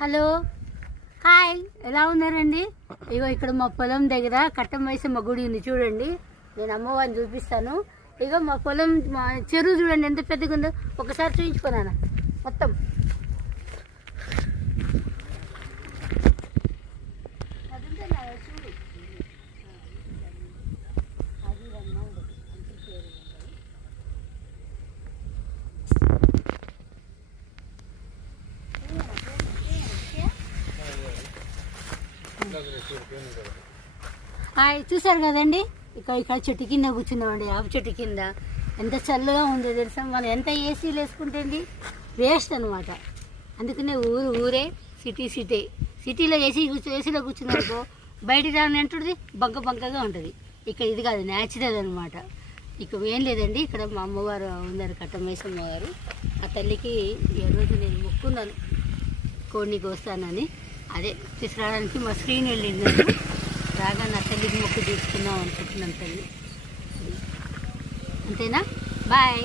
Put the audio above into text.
Hello hi, ఎలా ఉన్నారండి? ఇగో ఇక్కడ మా పొలం దగ్గర కట్టమైసమ్మ గుడి ఉంది చూడండి. నేను అమ్మవారిని చూపిస్తాను. ఇగో మా పొలం, మా చెరువు చూడండి ఎంత పెద్దగా ఉందో. ఒకసారి చూపించుకున్నాను మొత్తం. హాయ్, చూసారు కదండి. ఇక్కడ చెట్టు కింద కూర్చున్నామండి. ఆపు చెట్టు కింద ఎంత చల్లగా ఉందో తెలుసా. మనం ఎంత ఏసీలు వేసుకుంటే వేస్ట్ అనమాట. అందుకనే ఊరే సిటీలో ఏసీలో కూర్చున్నారనుకో బయట రానంటుంది, బంకగా ఉంటుంది. ఇక్కడ ఇది కాదు, న్యాచురల్ అనమాట. ఇక ఏం లేదండి, ఇక్కడ మా అమ్మవారు ఉన్నారు, కట్టమైసమ్మ గారు. ఆ తల్లికి ఈ రోజు నేను మొక్కున్నాను కోడిని కోస్తానని. అదే తీసుకురావడానికి మా స్క్రీన్ వెళ్ళింది. రాగా నా తల్లికి మొక్కు తీసుకుందాం అనుకుంటున్నాను తల్లి. అంతేనా? బాయ్.